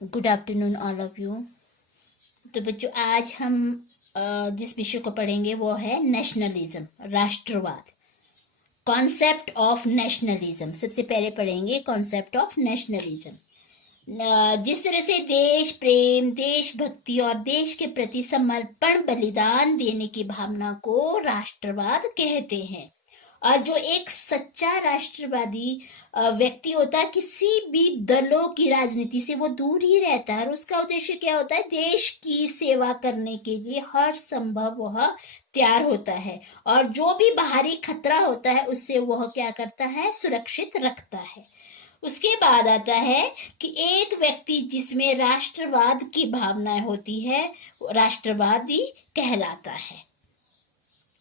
Good afternoon all of you. तो बच्चों, आज हम जिस विषय को पढ़ेंगे वो है नेशनलिज्म, राष्ट्रवाद। कॉन्सेप्ट ऑफ नेशनलिज्म सबसे पहले पढ़ेंगे। कॉन्सेप्ट ऑफ नेशनलिज्म जिस तरह से देश प्रेम, देशभक्ति और देश के प्रति समर्पण, बलिदान देने की भावना को राष्ट्रवाद कहते हैं। और जो एक सच्चा राष्ट्रवादी व्यक्ति होता है, किसी भी दलों की राजनीति से वो दूर ही रहता है और उसका उद्देश्य क्या होता है? देश की सेवा करने के लिए हर संभव वह तैयार होता है और जो भी बाहरी खतरा होता है उससे वह क्या करता है? सुरक्षित रखता है। उसके बाद आता है कि एक व्यक्ति जिसमें राष्ट्रवाद की भावनाएं होती है राष्ट्रवादी कहलाता है।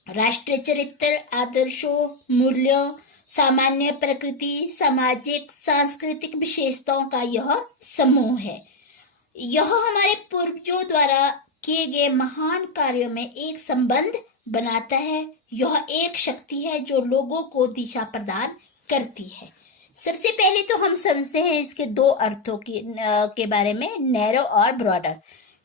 राष्ट्रीय चरित्र, आदर्शों, मूल्यों, सामान्य प्रकृति, सामाजिक सांस्कृतिक विशेषताओं का यह समूह है। यह हमारे पूर्वजों द्वारा किए गए महान कार्यों में एक संबंध बनाता है। यह एक शक्ति है जो लोगों को दिशा प्रदान करती है। सबसे पहले तो हम समझते हैं इसके दो अर्थों के बारे में, नैरो और broader.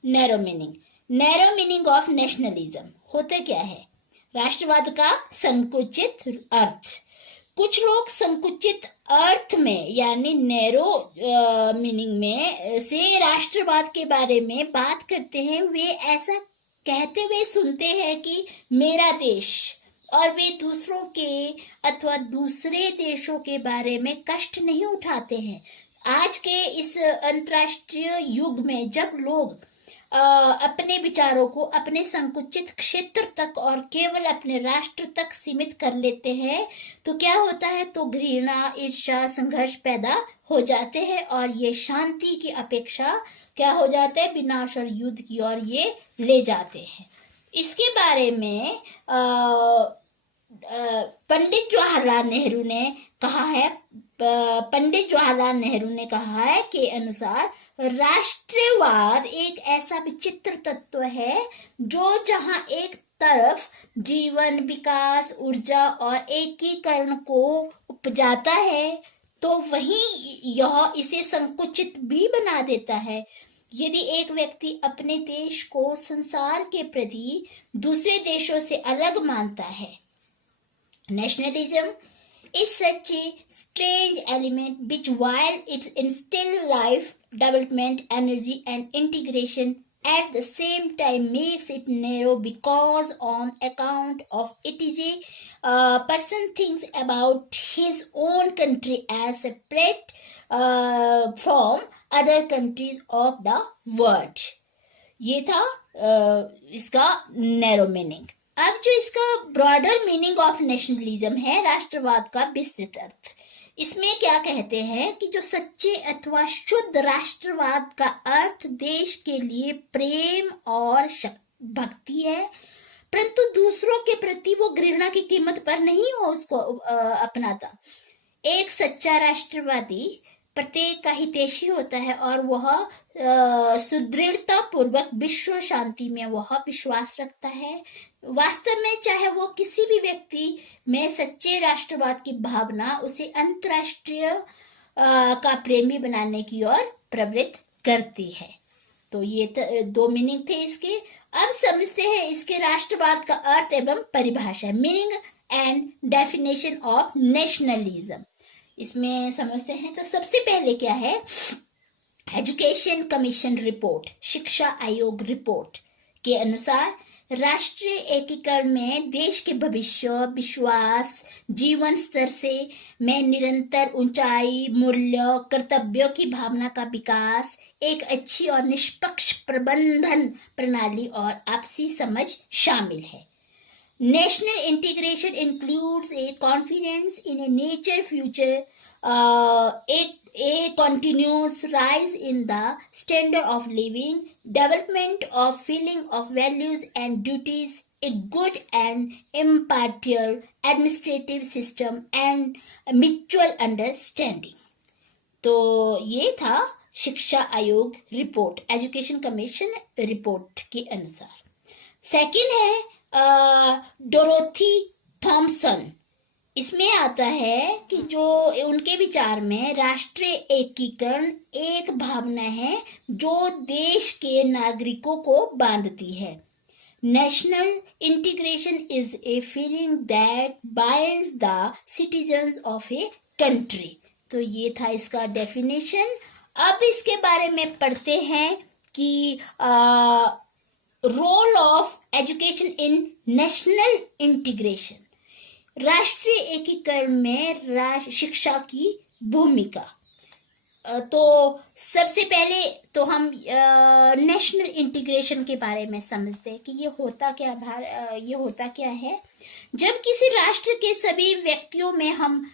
Narrow meaning of nationalism होता क्या है? राष्ट्रवाद का संकुचित अर्थ। कुछ लोग संकुचित अर्थ में यानी नैरो मीनिंग में से राष्ट्रवाद के बारे में बात करते हैं। वे ऐसा कहते हुए सुनते हैं कि मेरा देश, और वे दूसरों के अथवा दूसरे देशों के बारे में कष्ट नहीं उठाते हैं। आज के इस अंतर्राष्ट्रीय युग में जब लोग अपने विचारों को अपने संकुचित क्षेत्र तक और केवल अपने राष्ट्र तक सीमित कर लेते हैं तो क्या होता है? तो घृणा, ईर्ष्या, संघर्ष पैदा हो जाते हैं और ये शांति की अपेक्षा क्या हो जाता है? विनाश और युद्ध की ओर ये ले जाते हैं। इसके बारे में पंडित जवाहरलाल नेहरू ने कहा है। पंडित जवाहरलाल नेहरू ने कहा है के अनुसार राष्ट्रवाद एक ऐसा विचित्र तत्व है जो जहां एक तरफ जीवन, विकास, ऊर्जा और एकीकरण को उपजाता है तो वहीं यह इसे संकुचित भी बना देता है। यदि एक व्यक्ति अपने देश को संसार के प्रति दूसरे देशों से अलग मानता है, nationalism is such a strange element which, while it instills life, development, energy and integration, at the same time makes it narrow because on account of it is a person thinks about his own country as separate from other countries of the world. ये था इसका narrow meaning. अब जो इसका broader meaning of nationalism है, राष्ट्रवाद का विस्तृत अर्थ, इसमें क्या कहते हैं कि जो सच्चे अथवा शुद्ध राष्ट्रवाद का अर्थ देश के लिए प्रेम और भक्ति है, परंतु दूसरों के प्रति वो घृणा की कीमत पर नहीं हो उसको अपनाता। एक सच्चा राष्ट्रवादी प्रत्येक का हितैषी होता है और वह सुदृढ़ता पूर्वक विश्व शांति में वह विश्वास रखता है। वास्तव में चाहे वो किसी भी व्यक्ति में सच्चे राष्ट्रवाद की भावना उसे अंतरराष्ट्रीय का प्रेमी बनाने की ओर प्रवृत्त करती है। तो ये दो मीनिंग थे इसके। अब समझते हैं इसके राष्ट्रवाद का अर्थ एवं परिभाषा, meaning and definition of nationalism. इसमें समझते हैं तो सबसे पहले क्या है? एजुकेशन कमीशन रिपोर्ट, शिक्षा आयोग रिपोर्ट के अनुसार राष्ट्रीय एकीकरण में देश के भविष्य, विश्वास, जीवन स्तर से में निरंतर ऊंचाई, मूल्य, कर्तव्यों की भावना का विकास, एक अच्छी और निष्पक्ष प्रबंधन प्रणाली और आपसी समझ शामिल है। National integration includes a confidence in a nature future, a continuous rise in the standard of living, development of feeling of values and duties, a good and impartial administrative system and mutual understanding. तो ये था शिक्षा आयोग report, education commission report के अनुसार। Second है Dorothy Thompson इसमें आता है कि जो उनके विचार में राष्ट्रीय एकीकरण एक भावना है जो देश के नागरिकों को बांधती है। National integration is a feeling that binds the citizens of a country. तो ये था इसका डेफिनेशन। अब इसके बारे में पढ़ते हैं कि role of education in national integration, राष्ट्रीय एकीकरण में शिक्षा की भूमिका। तो सबसे पहले तो हम नेशनल इंटीग्रेशन के बारे में समझते हैं कि ये होता क्या है। जब किसी राष्ट्र के सभी व्यक्तियों में हम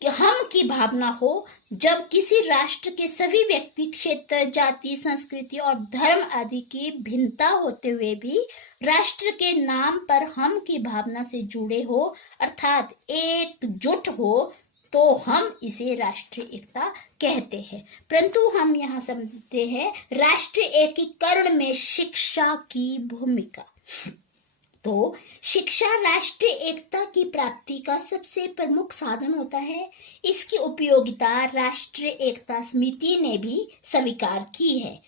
की भावना हो, जब किसी राष्ट्र के सभी व्यक्ति क्षेत्र, जाति, संस्कृति और धर्म आदि की भिन्नता होते हुए भी राष्ट्र के नाम पर हम की भावना से जुड़े हो, अर्थात एकजुट हो, तो हम इसे राष्ट्रीय एकता कहते हैं। परंतु हम यहाँ समझते हैं राष्ट्रीय एकीकरण में शिक्षा की भूमिका। तो शिक्षा राष्ट्रीय एकता की प्राप्ति का सबसे प्रमुख साधन होता है। इसकी उपयोगिता राष्ट्रीय एकता समिति ने भी स्वीकार की है।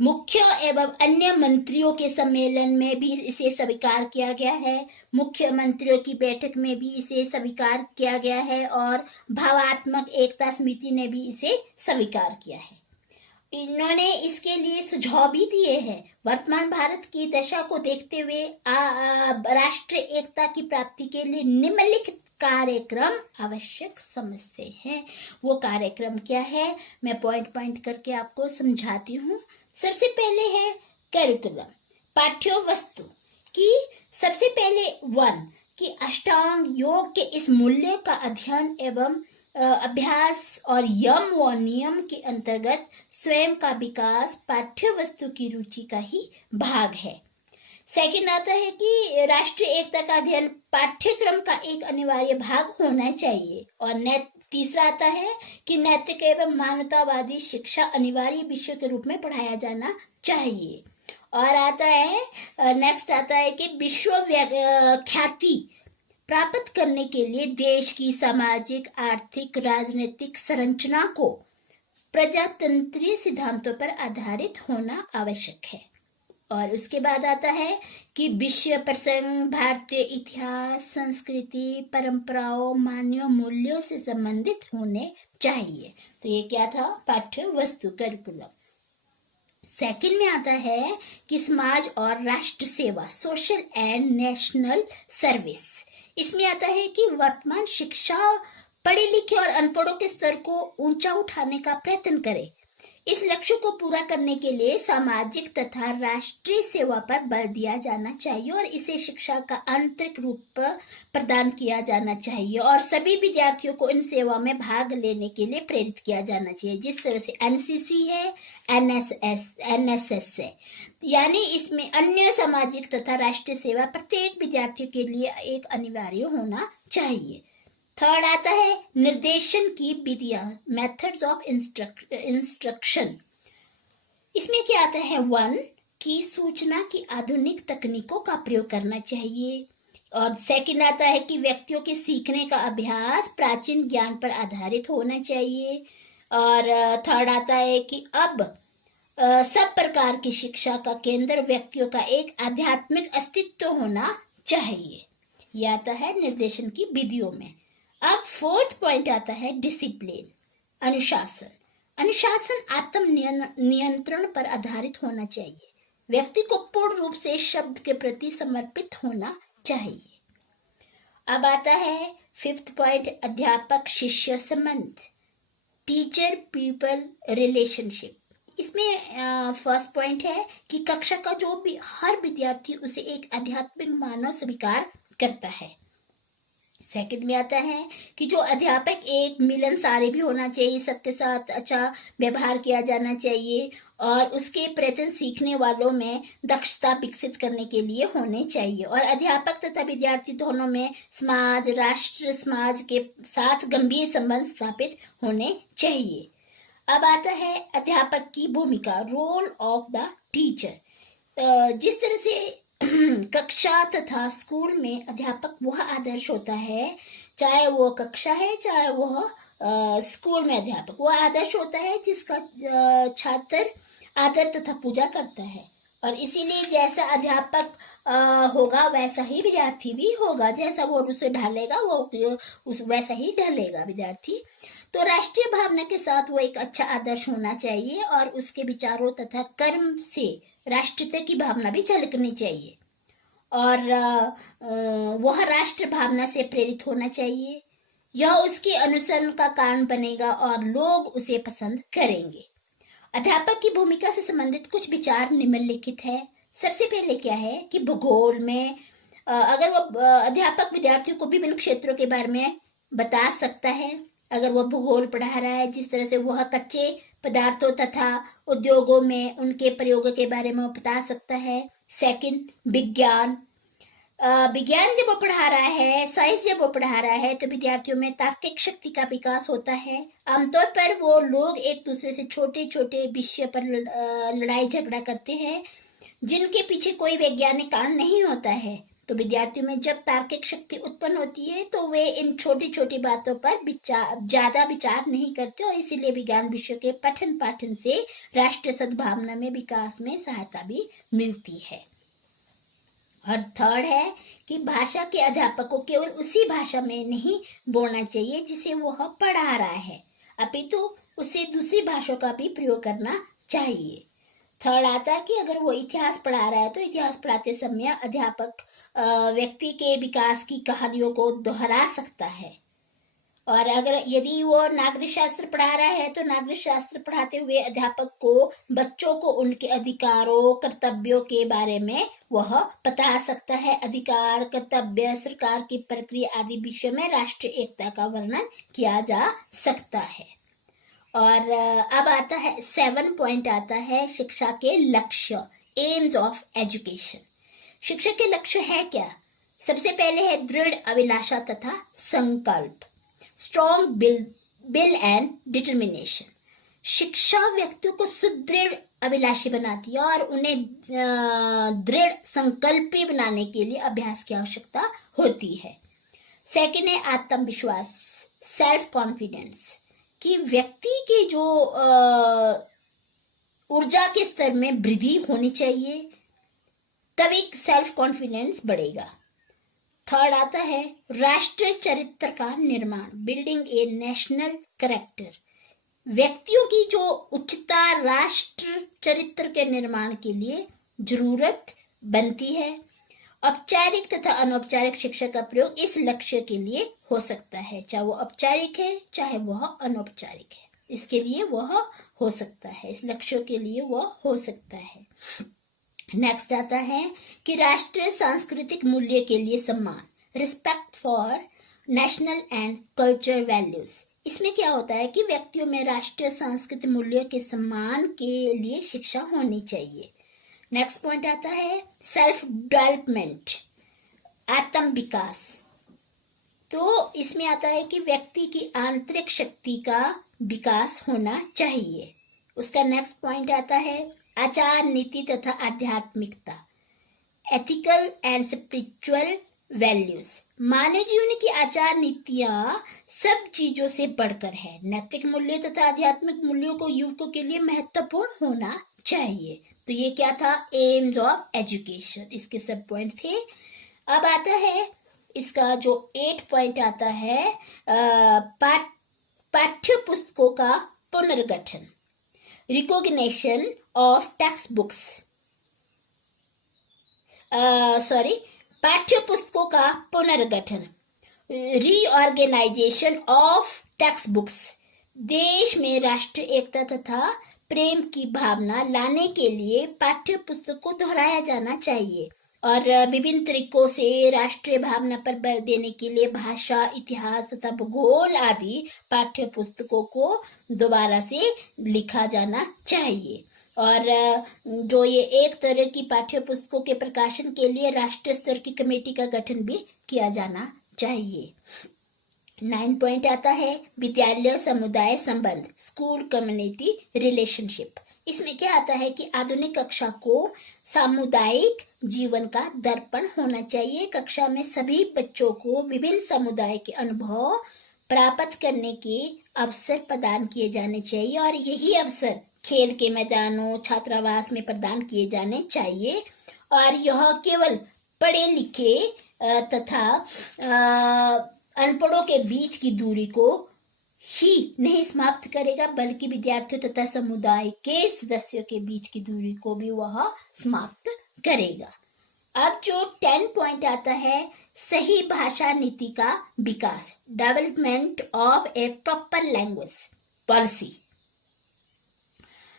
मुख्य एवं अन्य मंत्रियों के सम्मेलन में भी इसे स्वीकार किया गया है, मुख्यमंत्रियों की बैठक में भी इसे स्वीकार किया गया है और भावात्मक एकता समिति ने भी इसे स्वीकार किया है। इन्होंने इसके लिए सुझाव भी दिए हैं। वर्तमान भारत की दशा को देखते हुए राष्ट्रीय एकता की प्राप्ति के लिए निम्नलिखित कार्यक्रम आवश्यक समझते हैं। वो कार्यक्रम क्या है, मैं पॉइंट करके आपको समझाती हूँ। सबसे पहले है करिकुलम, पाठ्य वस्तु की। सबसे पहले 1 कि अष्टांग योग के इस मूल्य का अध्ययन एवं अभ्यास और यम व नियम के अंतर्गत स्वयं का विकास पाठ्य वस्तु की रुचि का ही भाग है। सेकंड आता है कि राष्ट्रीय एकता का अध्ययन पाठ्यक्रम का एक अनिवार्य भाग होना चाहिए। और तीसरा आता है कि नैतिक एवं मानवतावादी शिक्षा अनिवार्य विषय के रूप में पढ़ाया जाना चाहिए। और आता है नेक्स्ट आता है कि विश्व ख्याति प्राप्त करने के लिए देश की सामाजिक, आर्थिक, राजनीतिक संरचना को प्रजातंत्रीय सिद्धांतों पर आधारित होना आवश्यक है। और उसके बाद आता है कि विषय प्रसंग भारतीय इतिहास, संस्कृति, परंपराओं, मान्य मूल्यों से संबंधित होने चाहिए। तो ये क्या था, पाठ्य वस्तु, करिकुलम। सेकंड में आता है कि समाज और राष्ट्र सेवा, सोशल एंड नेशनल सर्विस। इसमें आता है कि वर्तमान शिक्षा पढ़े लिखे और अनपढ़ों के स्तर को ऊंचा उठाने का प्रयत्न करे। इस लक्ष्य को पूरा करने के लिए सामाजिक तथा राष्ट्रीय सेवा पर बल दिया जाना चाहिए और इसे शिक्षा का आंतरिक रूप प्रदान किया जाना चाहिए और सभी विद्यार्थियों को इन सेवा में भाग लेने के लिए प्रेरित किया जाना चाहिए। जिस तरह से एनसीसी है, एनएसएस है, यानी इसमें अन्य सामाजिक तथा राष्ट्रीय सेवा प्रत्येक विद्यार्थियों के लिए एक अनिवार्य होना चाहिए। थर्ड आता है निर्देशन की विधियां, मेथड्स ऑफ इंस्ट्रक्शन। इसमें क्या आता है, 1 कि सूचना की आधुनिक तकनीकों का प्रयोग करना चाहिए। और सेकंड आता है कि व्यक्तियों के सीखने का अभ्यास प्राचीन ज्ञान पर आधारित होना चाहिए। और थर्ड आता है कि अब सब प्रकार की शिक्षा का केंद्र व्यक्तियों का एक आध्यात्मिक अस्तित्व होना चाहिए। यह आता है निर्देशन की विधियों में। अब फोर्थ पॉइंट आता है डिसिप्लिन, अनुशासन। अनुशासन आत्म नियंत्रण पर आधारित होना चाहिए। व्यक्ति को पूर्ण रूप से शब्द के प्रति समर्पित होना चाहिए। अब आता है फिफ्थ पॉइंट, अध्यापक शिष्य संबंध, टीचर पीपल रिलेशनशिप। इसमें फर्स्ट पॉइंट है कि कक्षा का जो भी हर विद्यार्थी उसे एक आध्यात्मिक मानव स्वीकार करता है। सेकंड में आता है कि जो अध्यापक एक मिलनसार भी होना चाहिए, सबके साथ अच्छा व्यवहार किया जाना चाहिए और उसके प्रयत्न सीखने वालों में दक्षता विकसित करने के लिए होने चाहिए। और अध्यापक तथा विद्यार्थी दोनों में समाज, राष्ट्र समाज के साथ गंभीर संबंध स्थापित होने चाहिए। अब आता है अध्यापक की भूमिका, रोल ऑफ द टीचर। जिस तरह से कक्षा तथा स्कूल में अध्यापक वह आदर्श होता है चाहे वो कक्षा है, चाहे वो स्कूल में अध्यापक। वो आदर्श होता है जिसका छात्र आदर तथा पूजा करता है, और इसीलिए जैसा अध्यापक होगा वैसा ही विद्यार्थी भी होगा। जैसा वो उसे ढालेगा वो उस वैसा ही ढलेगा विद्यार्थी। तो राष्ट्रीय भावना के साथ वो एक अच्छा आदर्श होना चाहिए, और उसके विचारों तथा कर्म से राष्ट्रीयता की भावना भी झलकनी चाहिए, और वह राष्ट्र भावना से प्रेरित होना चाहिए। यह उसके अनुसरण का कारण बनेगा और लोग उसे पसंद करेंगे। अध्यापक की भूमिका से संबंधित कुछ विचार निम्नलिखित है। सबसे पहले क्या है कि भूगोल में अगर वो अध्यापक विद्यार्थियों को विभिन्न क्षेत्रों के बारे में बता सकता है। अगर वो भूगोल पढ़ा रहा है, जिस तरह से वह कच्चे पदार्थों तथा उद्योगों में उनके प्रयोगों के बारे में बता सकता है। सेकंड, विज्ञान जब वो पढ़ा रहा है, साइंस जब वो पढ़ा रहा है, तो विद्यार्थियों में तार्किक शक्ति का विकास होता है। आमतौर पर वो लोग एक दूसरे से छोटे छोटे विषय पर लड़ाई झगड़ा करते हैं, जिनके पीछे कोई वैज्ञानिक कारण नहीं होता है। तो विद्यार्थियों में जब तार्किक शक्ति उत्पन्न होती है तो वे इन छोटी छोटी बातों पर ज्यादा विचार नहीं करते, और इसीलिए विज्ञान विषय के पठन पाठन से राष्ट्रीय सद्भावना में विकास में सहायता भी मिलती है। और थर्ड है कि भाषा के अध्यापक को केवल उसी भाषा में नहीं बोलना चाहिए जिसे वह पढ़ा रहा है, अपितु उसे दूसरी भाषाओं का भी प्रयोग करना चाहिए। थर्ड आता है कि अगर वो इतिहास पढ़ा रहा है तो इतिहास पढ़ाते समय अध्यापक व्यक्ति के विकास की कहानियों को दोहरा सकता है। और अगर यदि वो नागरिक शास्त्र पढ़ा रहा है तो नागरिक शास्त्र पढ़ाते हुए अध्यापक को बच्चों को उनके अधिकारों कर्तव्यों के बारे में वह बता सकता है। अधिकार, कर्तव्य, सरकार की प्रक्रिया आदि विषय में राष्ट्रीय एकता का वर्णन किया जा सकता है। और अब आता है 7 पॉइंट आता है शिक्षा के लक्ष्य, एम्स ऑफ एजुकेशन। शिक्षा के लक्ष्य है क्या? सबसे पहले है दृढ़ अभिलाषा तथा संकल्प, स्ट्रॉन्ग विल एंड डिटर्मिनेशन। शिक्षा व्यक्तियों को सुदृढ़ अभिलाषी बनाती है और उन्हें दृढ़ संकल्पी बनाने के लिए अभ्यास की आवश्यकता होती है। सेकंड है आत्मविश्वास, सेल्फ कॉन्फिडेंस, कि व्यक्ति के जो ऊर्जा के स्तर में वृद्धि होनी चाहिए, तब एक सेल्फ कॉन्फिडेंस बढ़ेगा। थर्ड आता है राष्ट्रीय चरित्र का निर्माण, बिल्डिंग ए नेशनल कैरेक्टर। व्यक्तियों की जो उच्चता राष्ट्र चरित्र के निर्माण के लिए जरूरत बनती है। औपचारिक तथा अनौपचारिक शिक्षा का प्रयोग इस लक्ष्य के लिए हो सकता है, चाहे वो औपचारिक है चाहे वह अनौपचारिक है, इसके लिए वह हो सकता है, इस लक्ष्य के लिए वह हो सकता है। नेक्स्ट आता है कि राष्ट्रीय सांस्कृतिक मूल्य के लिए सम्मान, respect for national and culture values. इसमें क्या होता है कि व्यक्तियों में राष्ट्रीय सांस्कृतिक मूल्यों के सम्मान के लिए शिक्षा होनी चाहिए। नेक्स्ट पॉइंट आता है सेल्फ डेवलपमेंट, आत्म विकास। तो इसमें आता है कि व्यक्ति की आंतरिक शक्ति का विकास होना चाहिए। उसका नेक्स्ट पॉइंट आता है आचार नीति तथा आध्यात्मिकता, एथिकल एंड स्पिरिचुअल वैल्यूज। मानव जीवन की आचार नीतियां सब चीजों से बढ़कर है। नैतिक मूल्य तथा आध्यात्मिक मूल्यों को युवकों के लिए महत्वपूर्ण होना चाहिए। तो ये क्या था, एम्स ऑफ एजुकेशन, इसके सब पॉइंट थे। अब आता है इसका जो 8 पॉइंट आता है पाठ्य पुस्तकों का पुनर्गठन, रिकॉग्निशन ऑफ टेक्स्ट बुक्स, पाठ्य पुस्तकों का पुनर्गठन, रीऑर्गेनाइजेशन ऑफ टेक्स्ट बुक्स। देश में राष्ट्रीय एकता तथा प्रेम की भावना लाने के लिए पाठ्य पुस्तक को दोहराया जाना चाहिए और विभिन्न तरीकों से राष्ट्रीय भावना पर बल देने के लिए भाषा, इतिहास तथा भूगोल आदि पाठ्य पुस्तकों को दोबारा से लिखा जाना चाहिए। और जो ये एक तरह की पाठ्य पुस्तकों के प्रकाशन के लिए राष्ट्रीय स्तर की कमेटी का गठन भी किया जाना चाहिए। 9 पॉइंट आता है विद्यालय समुदाय संबंध, स्कूल कम्युनिटी रिलेशनशिप। इसमें क्या आता है कि आधुनिक कक्षा को सामुदायिक जीवन का दर्पण होना चाहिए। कक्षा में सभी बच्चों को विभिन्न समुदाय के अनुभव प्राप्त करने के अवसर प्रदान किए जाने चाहिए और यही अवसर खेल के मैदानों, छात्रावास में प्रदान किए जाने चाहिए। और यह केवल पढ़े लिखे तथा अनपढ़ों के बीच की दूरी को ही नहीं समाप्त करेगा, बल्कि विद्यार्थियों तथा समुदाय के सदस्यों के बीच की दूरी को भी वह समाप्त करेगा। अब जो 10 पॉइंट आता है, सही भाषा नीति का विकास, development of a proper language policy.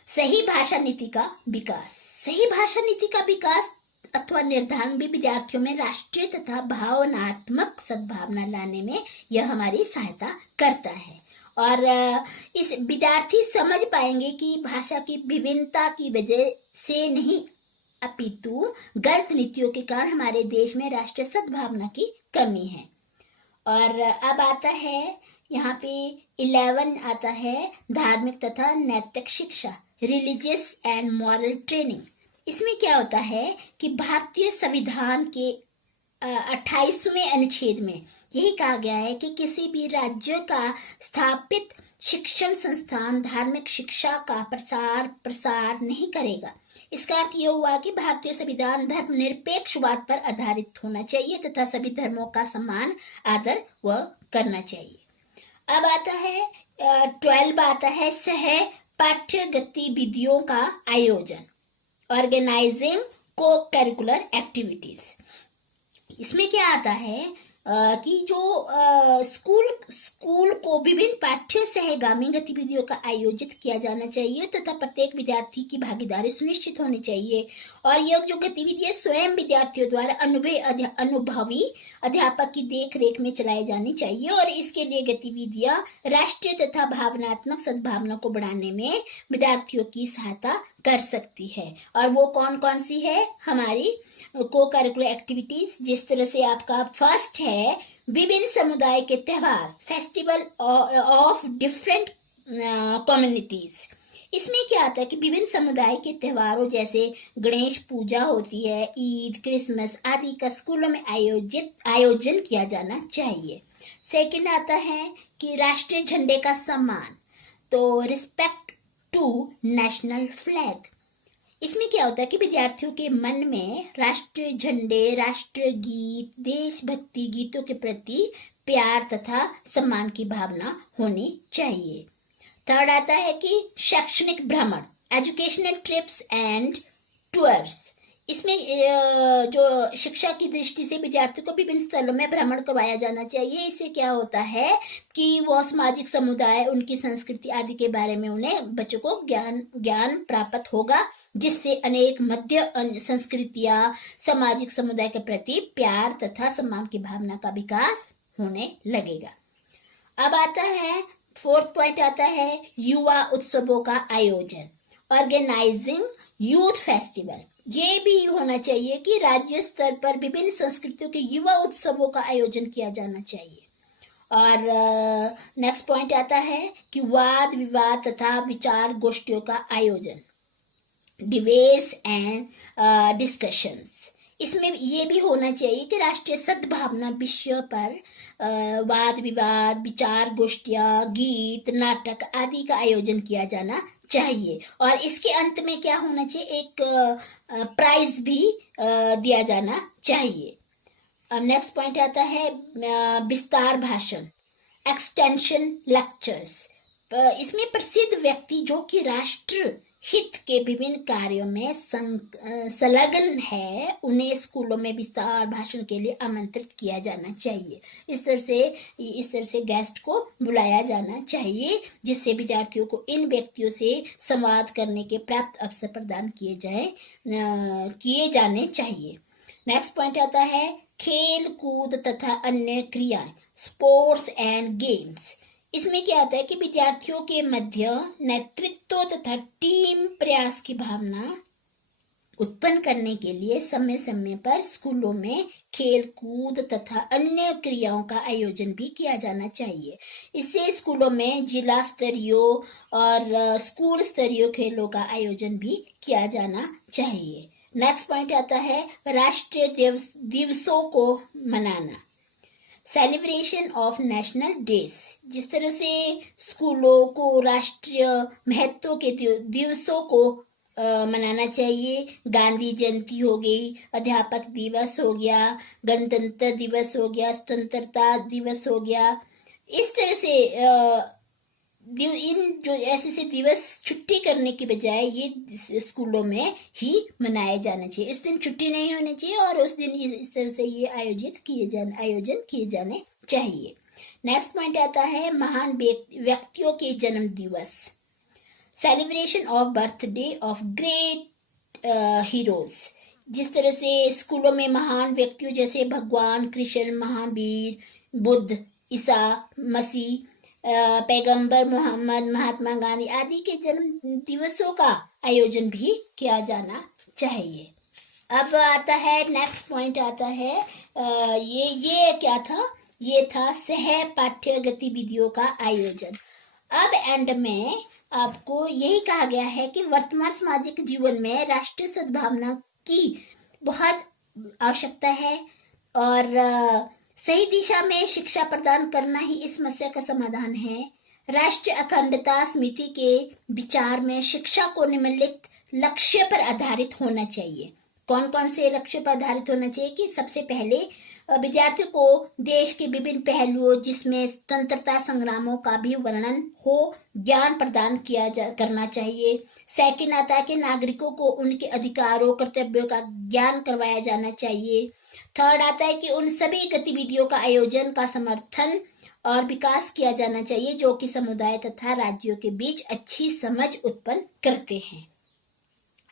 सही भाषा नीति का विकास, सही भाषा नीति का विकास अथवा निर्धारण भी विद्यार्थियों में राष्ट्रीय तथा भावनात्मक सद्भावना लाने में यह हमारी सहायता करता है। और इस विद्यार्थी समझ पाएंगे कि भाषा की विभिन्नता की वजह से नहीं, अपितु गलत नीतियों के कारण हमारे देश में राष्ट्रीय सद्भावना की कमी है। और अब आता है यहाँ पे 11 आता है, धार्मिक तथा नैतिक शिक्षा, रिलीजियस एंड मॉरल ट्रेनिंग। इसमें क्या होता है कि भारतीय संविधान के 28वें अनुच्छेद में यही कहा गया है कि किसी भी राज्य का स्थापित शिक्षण संस्थान धार्मिक शिक्षा का प्रसार नहीं करेगा। इसका अर्थ यह हुआ कि भारतीय संविधान धर्मनिरपेक्षवाद पर आधारित होना चाहिए तथा सभी धर्मों का सम्मान आदर व करना चाहिए। अब आता है 12 आता है, सह पाठ्य गतिविधियों का आयोजन, ऑर्गेनाइजिंग को करिकुलर एक्टिविटीज। इसमें क्या आता है कि जो स्कूल को विभिन्न पाठ्य सहगामी गतिविधियों का आयोजित किया जाना चाहिए तथा प्रत्येक विद्यार्थी की भागीदारी सुनिश्चित होनी चाहिए। और यह जो गतिविधियां स्वयं विद्यार्थियों द्वारा अनुभवी अध्यापक की देख रेख में चलाई जानी चाहिए और इसके लिए गतिविधियां राष्ट्रीय तथा भावनात्मक सद्भावना को बढ़ाने में विद्यार्थियों की सहायता कर सकती है। और वो कौन कौन सी है हमारी को करिकुलर एक्टिविटीज, जिस तरह से आपका फर्स्ट है विभिन्न समुदाय के त्योहार, फेस्टिवल ऑफ डिफरेंट कम्युनिटीज। इसमें क्या आता है कि विभिन्न समुदाय के त्योहारों जैसे गणेश पूजा होती है, ईद, क्रिसमस आदि का स्कूलों में आयोजन किया जाना चाहिए। सेकंड आता है कि राष्ट्रीय झंडे का सम्मान, तो रिस्पेक्ट टू नेशनल फ्लैग। इसमें क्या होता है कि विद्यार्थियों के मन में राष्ट्रीय झंडे, राष्ट्रीय गीत, देशभक्ति गीतों के प्रति प्यार तथा सम्मान की भावना होनी चाहिए। थर्ड आता है कि शैक्षणिक भ्रमण, एजुकेशनल ट्रिप्स एंड टूर्स। इसमें जो शिक्षा की दृष्टि से विद्यार्थियों को विभिन्न स्थलों में भ्रमण करवाया जाना चाहिए। इससे क्या होता है कि वो सामाजिक समुदाय, उनकी संस्कृति आदि के बारे में उन्हें बच्चों को ज्ञान प्राप्त होगा, जिससे अनेक मध्य संस्कृतियां, सामाजिक समुदाय के प्रति प्यार तथा सम्मान की भावना का विकास होने लगेगा। अब आता है 4th पॉइंट आता है युवा उत्सवों का आयोजन, ऑर्गेनाइजिंग यूथ फेस्टिवल। ये भी होना चाहिए कि राज्य स्तर पर विभिन्न संस्कृतियों के युवा उत्सवों का आयोजन किया जाना चाहिए। और नेक्स्ट पॉइंट आता है कि वाद विवाद तथा विचार गोष्ठियों का आयोजन, डिबेट्स एंड डिस्कशंस। इसमें ये भी होना चाहिए कि राष्ट्रीय सद्भावना विषय पर वाद विवाद, विचार गोष्ठियां, गीत, नाटक आदि का आयोजन किया जाना चाहिए। और इसके अंत में क्या होना चाहिए, एक प्राइज भी दिया जाना चाहिए। नेक्स्ट पॉइंट आता है विस्तार भाषण, एक्सटेंशन लेक्चर्स। इसमें प्रसिद्ध व्यक्ति जो कि राष्ट्र हित के विभिन्न कार्यों में संलग्न है, उन्हें स्कूलों में विस्तार भाषण के लिए आमंत्रित किया जाना चाहिए। इस तरह से गेस्ट को बुलाया जाना चाहिए, जिससे विद्यार्थियों को इन व्यक्तियों से संवाद करने के प्राप्त अवसर प्रदान किए जाने चाहिए। नेक्स्ट पॉइंट आता है खेल कूद तथा अन्य क्रियाएं, स्पोर्ट्स एंड गेम्स। इसमें क्या आता है कि विद्यार्थियों के मध्य नेतृत्व तथा टीम प्रयास की भावना उत्पन्न करने के लिए समय समय पर स्कूलों में खेल कूद तथा अन्य क्रियाओं का आयोजन भी किया जाना चाहिए। इससे स्कूलों में जिला स्तरीय और स्कूल स्तरीय खेलों का आयोजन भी किया जाना चाहिए। नेक्स्ट पॉइंट आता है राष्ट्रीय दिवसों को मनाना, सेलिब्रेशन ऑफ नेशनल डेज। जिस तरह से स्कूलों को राष्ट्रीय महत्व के दिवसों को मनाना चाहिए, गांधी जयंती हो गई, अध्यापक दिवस हो गया, गणतंत्र दिवस हो गया, स्वतंत्रता दिवस हो गया, इस तरह से इन जो ऐसे दिवस छुट्टी करने के बजाय ये स्कूलों में ही मनाए जाना चाहिए। इस दिन छुट्टी नहीं होनी चाहिए और उस दिन इस तरह से ये आयोजन किए जाने चाहिए। नेक्स्ट पॉइंट आता है महान व्यक्तियों के जन्म दिवस, celebration of birthday of great heroes. जिस तरह से स्कूलों में महान व्यक्तियों जैसे भगवान कृष्ण, महावीर, बुद्ध, ईसा मसीह, पैगंबर मोहम्मद, महात्मा गांधी आदि के जन्म दिवसों का आयोजन भी किया जाना चाहिए। अब आता है नेक्स्ट पॉइंट आता है ये क्या था, ये था सह पाठ्य गतिविधियों का आयोजन। अब एंड में आपको यही कहा गया है कि वर्तमान सामाजिक जीवन में राष्ट्रीय सद्भावना की बहुत आवश्यकता है और सही दिशा में शिक्षा प्रदान करना ही इस समस्या का समाधान है। राष्ट्रीय अखंडता समिति के विचार में शिक्षा को निम्नलिखित लक्ष्य पर आधारित होना चाहिए। कौन कौन से लक्ष्य पर आधारित होना चाहिए कि सबसे पहले विद्यार्थियों को देश के विभिन्न पहलुओं जिसमें स्वतंत्रता संग्रामों का भी वर्णन हो ज्ञान प्रदान करना चाहिए। सेकंड आता है कि नागरिकों को उनके अधिकारों कर्तव्यों का ज्ञान करवाया जाना चाहिए। थर्ड आता है कि उन सभी गतिविधियों का आयोजन का समर्थन और विकास किया जाना चाहिए जो कि समुदाय तथा राज्यों के बीच अच्छी समझ उत्पन्न करते हैं।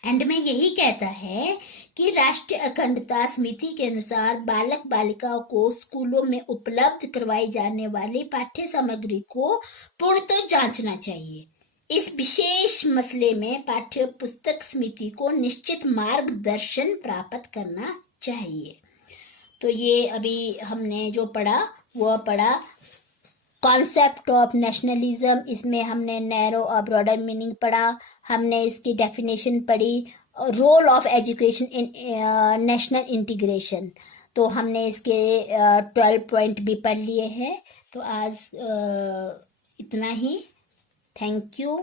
एंड में यही कहता है कि राष्ट्रीय अखंडता समिति के अनुसार बालक बालिकाओं को स्कूलों में उपलब्ध करवाई जाने वाली पाठ्य सामग्री को पूर्णतः जांचना चाहिए। इस विशेष मसले में पाठ्य पुस्तक समिति को निश्चित मार्गदर्शन प्राप्त करना चाहिए। तो ये अभी हमने जो पढ़ा वो पढ़ा कॉन्सेप्ट ऑफ नेशनलिज्म। इसमें हमने नैरो और ब्रॉडर मीनिंग पढ़ा, हमने इसकी डेफिनेशन पढ़ी, role of education in national integration. तो हमने इसके 12 पॉइंट भी पढ़ लिए हैं। तो आज इतना ही। Thank you.